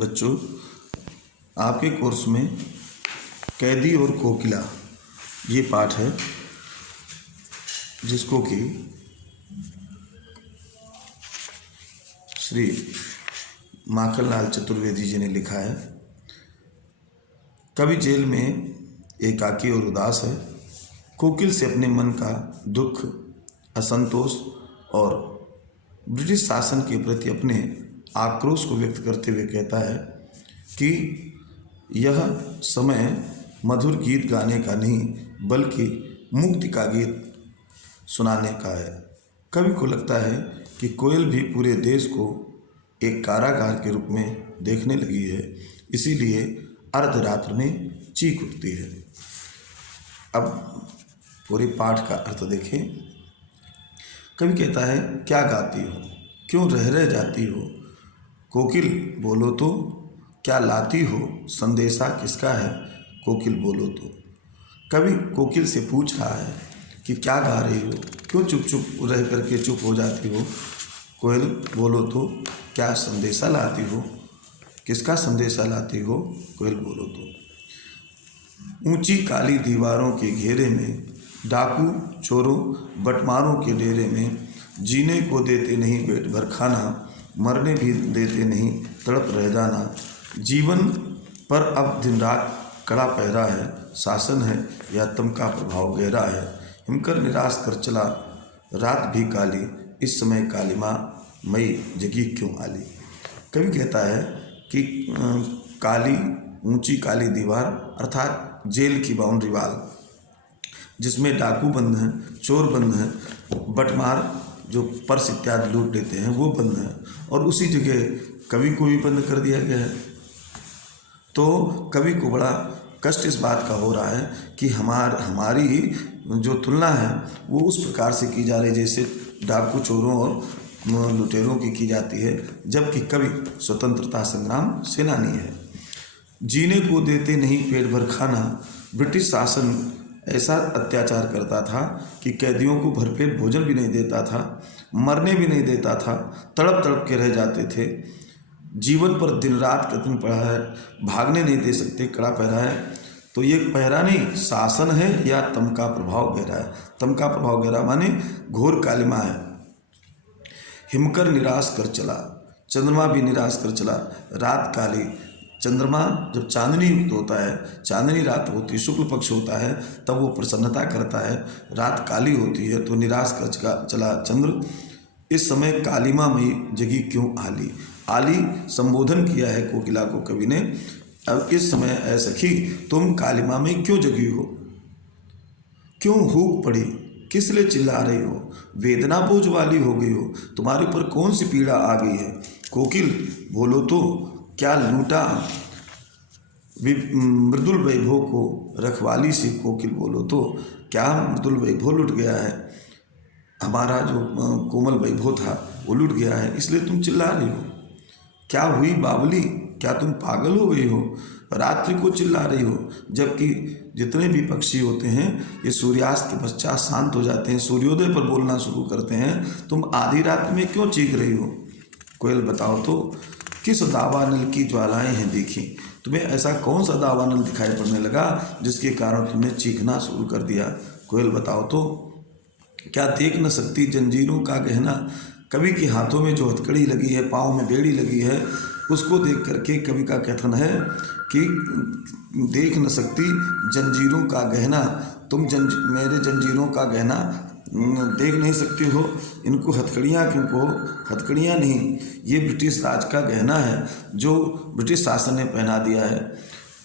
बच्चों, आपके कोर्स में कैदी और कोकिला ये पाठ है, जिसको कि श्री माखनलाल चतुर्वेदी जी ने लिखा है। कवि जेल में एकाकी और उदास है। कोकिल से अपने मन का दुख, असंतोष और ब्रिटिश शासन के प्रति अपने आक्रोश को व्यक्त करते हुए कहता है कि यह समय मधुर गीत गाने का नहीं बल्कि मुक्ति का गीत सुनाने का है। कवि को लगता है कि कोयल भी पूरे देश को एक कारागार के रूप में देखने लगी है, इसीलिए अर्धरात्र में चीख उठती है। अब पूरे पाठ का अर्थ देखें। कवि कहता है, क्या गाती हो, क्यों रह जाती हो, कोकिल बोलो तो, क्या लाती हो, संदेशा किसका है, कोकिल बोलो तो। कवि कोकिल से पूछ रहा है कि क्या गा रही हो, क्यों चुप चुप रह करके चुप हो जाती हो, कोयल बोलो तो, क्या संदेशा लाती हो, किसका संदेशा लाती हो, कोयल बोलो तो। ऊंची काली दीवारों के घेरे में, डाकू चोरों बटमारों के डेरे में, जीने को देते नहीं पेट भर खाना, मरने भी देते नहीं तड़प रह जाना। जीवन पर अब दिन रात कड़ा पहरा है, शासन है या तम का प्रभाव गहरा है। हिमकर निराश कर चला रात भी काली, इस समय कालिमा मई जगी क्यों आली। कवि कहता है कि काली ऊंची काली दीवार अर्थात जेल की बाउंड्री वाल, जिसमें डाकू बंद हैं, चोर बंद हैं, बटमार जो पर्स इत्यादि लूट लेते हैं वो बंद हैं, और उसी जगह कवि को भी बंद कर दिया गया है। तो कवि को बड़ा कष्ट इस बात का हो रहा है कि हमारी जो तुलना है वो उस प्रकार से की जा रही जैसे डाकू चोरों और लुटेरों की जाती है, जबकि कवि स्वतंत्रता संग्राम सेनानी है। जीने को देते नहीं पेट भर खाना। ब्रिटिश शासन ऐसा अत्याचार करता था कि कैदियों को भरपेट भोजन भी नहीं देता था, मरने भी नहीं देता था, तड़प तड़प के रह जाते थे। जीवन पर दिन रात कतन पड़ा है, भागने नहीं दे सकते, कड़ा पहरा है। तो ये पहरा नहीं, शासन है या तम का प्रभाव गहरा है। तम का प्रभाव गहरा माने घोर कालिमा है। हिमकर निराश कर चला, चंद्रमा भी निराश कर चला। रात काली, चंद्रमा जब चांदनी युक्त होता है, चांदनी रात होती है, शुक्ल पक्ष होता है, तब वो प्रसन्नता करता है। रात काली होती है तो निराश कर चला चंद्र, इस समय कालिमा में जगी क्यों आली। आली संबोधन किया है कोकिला को कवि ने। अब इस समय ऐ सखी तुम कालिमा में क्यों जगी हो, क्यों हूक पड़ी, किस लिए चिल्ला रही हो, वेदना बोझ वाली हो गई हो, तुम्हारे ऊपर कौन सी पीड़ा आ गई है। कोकिल बोलो तो, क्या लूटा मृदुल वैभव को रखवाली से। कोकिल बोलो तो, क्या मृदुल वैभव लुट गया है, हमारा जो कोमल वैभव था वो लुट गया है, इसलिए तुम चिल्ला रही हो। क्या हुई बावली, क्या तुम पागल हो गई हो, रात्रि को चिल्ला रही हो, जबकि जितने भी पक्षी होते हैं ये सूर्यास्त के पश्चात शांत हो जाते हैं, सूर्योदय पर बोलना शुरू करते हैं, तुम आधी रात में क्यों चीख रही हो। कोयल बताओ तो, किस दावानल की ज्वालाएं हैं देखी, तुम्हें ऐसा कौन सा दावानल दिखाई पड़ने लगा जिसके कारण तुमने चीखना शुरू कर दिया। कोयल बताओ तो, क्या देख न सकती जंजीरों का गहना। कवि के हाथों में जो हथकड़ी लगी है, पाँव में बेड़ी लगी है, उसको देख करके कवि का कथन है कि देख न सकती जंजीरों का गहना, तुम मेरे जंजीरों का गहना देख नहीं सकती हो। इनको हथकड़ियाँ क्यों कहो, हथकड़ियाँ नहीं, ये ब्रिटिश राज का गहना है जो ब्रिटिश शासन ने पहना दिया है।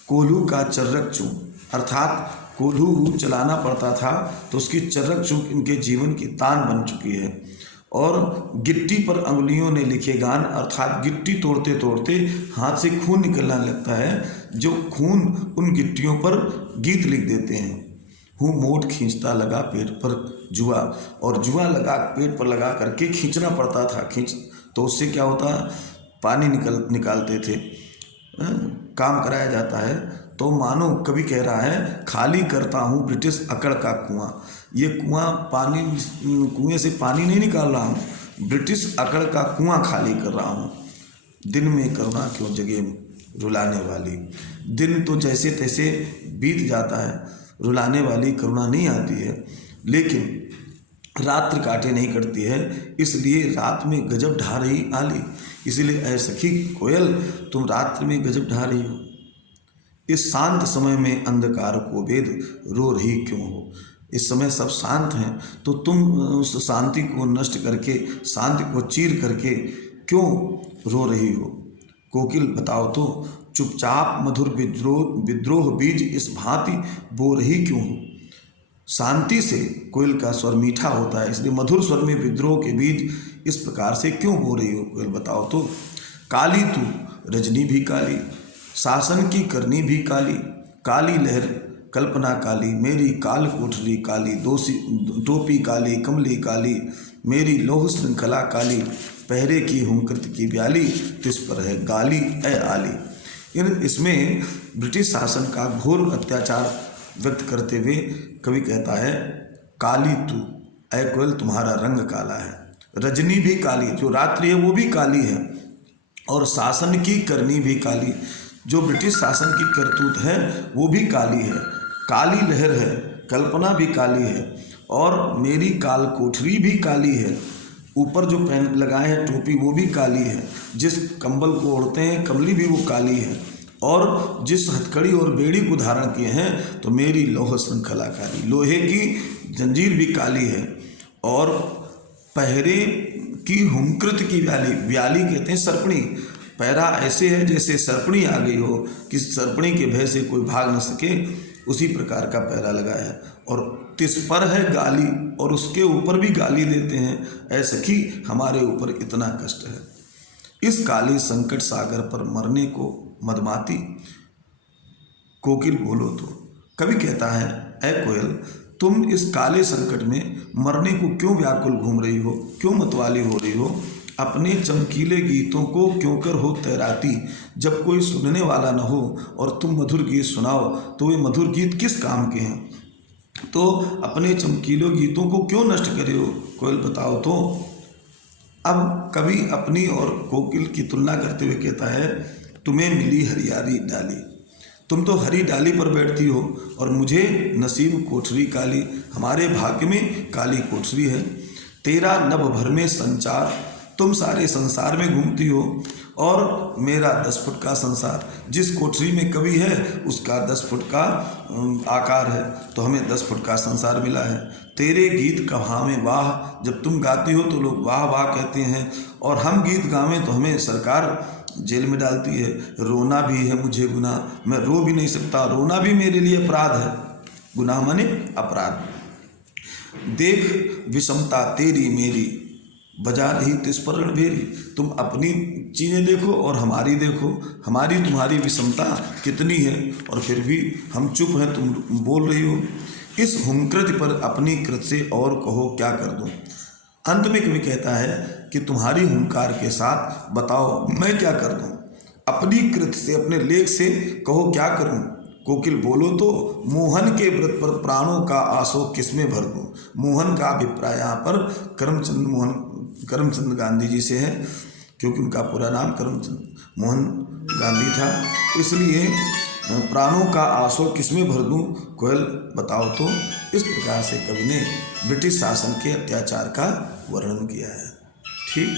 कोल्हू का चर्रक चूं, अर्थात कोल्हू चलाना पड़ता था तो उसकी चर्रक चूं इनके जीवन की तान बन चुकी है। और गिट्टी पर अंगुलियों ने लिखे गान, अर्थात गिट्टी तोड़ते तोड़ते हाथ से खून निकलने लगता है, जो खून उन गिट्टियों पर गीत लिख देते हैं। हूँ मोट खींचता लगा पेट पर जुआ, और जुआ लगा पेट पर लगा करके खींचना पड़ता था। तो उससे क्या होता, पानी निकालते थे, काम कराया जाता है। तो मानो कवि कह रहा है, खाली करता हूँ ब्रिटिश अकड़ का कुआं। ये कुआं कुएं से पानी नहीं निकाल रहा हूँ, ब्रिटिश अकड़ का कुआं खाली कर रहा हूँ। दिन में करुणा क्यों जगे रुलाने वाली। दिन तो जैसे तैसे बीत जाता है, रुलाने वाली करुणा नहीं आती है, लेकिन रात्र काटे नहीं करती है, इसलिए रात में गजब ढा रही आली। इसलिए ऐ सखी कोयल, तुम रात्र में गजब ढा रही हो। इस शांत समय में अंधकार को भेद रो रही क्यों हो। इस समय सब शांत हैं, तो तुम उस शांति को नष्ट करके, शांति को चीर करके क्यों रो रही हो। कोकिल बताओ तो, चुपचाप मधुर विद्रोह बीज इस भांति बो रही क्यों हो। शांति से कोयल का स्वर मीठा होता है, इसलिए मधुर स्वर में विद्रोह के बीज इस प्रकार से क्यों बो रही हो कोयल, बताओ तो। काली तू रजनी भी काली, शासन की करनी भी काली, काली लहर कल्पना काली, मेरी काल कोठरी काली, टोपी काली, कमली काली, मेरी लौह श्रृंखला काली, पहरे की हुंकृत की ब्याली, तिस पर है गाली ए आली। इसमें ब्रिटिश शासन का घोर अत्याचार व्यक्त करते हुए कवि कहता है, काली तू ऐ कोयल तुम्हारा रंग काला है, रजनी भी काली, जो रात्रि है वो भी काली है, और शासन की करनी भी काली, जो ब्रिटिश शासन की करतूत है वो भी काली है, काली लहर है, कल्पना भी काली है, और मेरी काल कोठरी भी काली है, ऊपर जो पहन लगाए हैं टोपी वो भी काली है, जिस कंबल को ओढ़ते हैं कमली भी वो काली है, और जिस हथकड़ी और बेड़ी को धारण किए हैं तो मेरी लौह श्रृंखला काली, लोहे की जंजीर भी काली है, और पहरे की हुंकृत की व्याली, व्याली कहते हैं सरपणी, पैरा ऐसे है जैसे सरपणी आ गई हो कि सरपणी के भय से कोई भाग न सके, उसी प्रकार का पैरा लगाया है, और तिस पर है गाली, और उसके ऊपर भी गाली देते हैं, ऐ सखी हमारे ऊपर इतना कष्ट है। इस काली संकट सागर पर मरने को मदमाती, कोकिल बोलो तो। कवि कहता है, ऐ कोयल तुम इस काले संकट में मरने को क्यों व्याकुल घूम रही हो, क्यों मतवाली हो रही हो, अपने चमकीले गीतों को क्यों कर हो तैराती, जब कोई सुनने वाला न हो और तुम मधुर गीत सुनाओ तो वे मधुर गीत किस काम के हैं। तो अपने चमकीले गीतों को क्यों नष्ट करे हो कोयल, बताओ तो। अब कवि अपनी और कोकिल की तुलना करते हुए कहता है, तुम्हें मिली हरियाली डाली, तुम तो हरी डाली पर बैठती हो, और मुझे नसीब कोठरी काली, हमारे भाग्य में काली कोठरी है। तेरा नभ भर में संचार, तुम सारे संसार में घूमती हो, और मेरा 10 फुट का संसार, जिस कोठरी में कवि है उसका 10 फुट का आकार है, तो हमें 10 फुट का संसार मिला है। तेरे गीत कहावें वाह, जब तुम गाती हो तो लोग वाह वाह कहते हैं, और हम गीत गावें तो हमें सरकार जेल में डालती है। रोना भी है मुझे गुनाह, मैं रो भी नहीं सकता, रोना भी मेरे लिए अपराध है, गुनाह माने अपराध। देख विषमता तेरी मेरी, बजा रही तिस पर रणभेरी, तुम अपनी चीज़ें देखो और हमारी देखो, हमारी तुम्हारी विषमता कितनी है, और फिर भी हम चुप हैं, तुम बोल रही हो। इस हुंकृत पर अपनी कृत से और कहो क्या कर दूं। अंत में कवि कहता है कि तुम्हारी हुंकार के साथ बताओ मैं क्या कर दूं, अपनी कृत से, अपने लेख से कहो क्या करूं। कोकिल बोलो तो, मोहन के व्रत पर प्राणों का आसो किसमें भर दूं। मोहन का अभिप्राय यहाँ पर करमचंद गांधी जी से है, क्योंकि उनका पूरा नाम करमचंद मोहन गांधी था, इसलिए प्राणों का आंसू किसमें भर दूं कोयल, बताओ तो। इस प्रकार से कवि ने ब्रिटिश शासन के अत्याचार का वर्णन किया है। ठीक।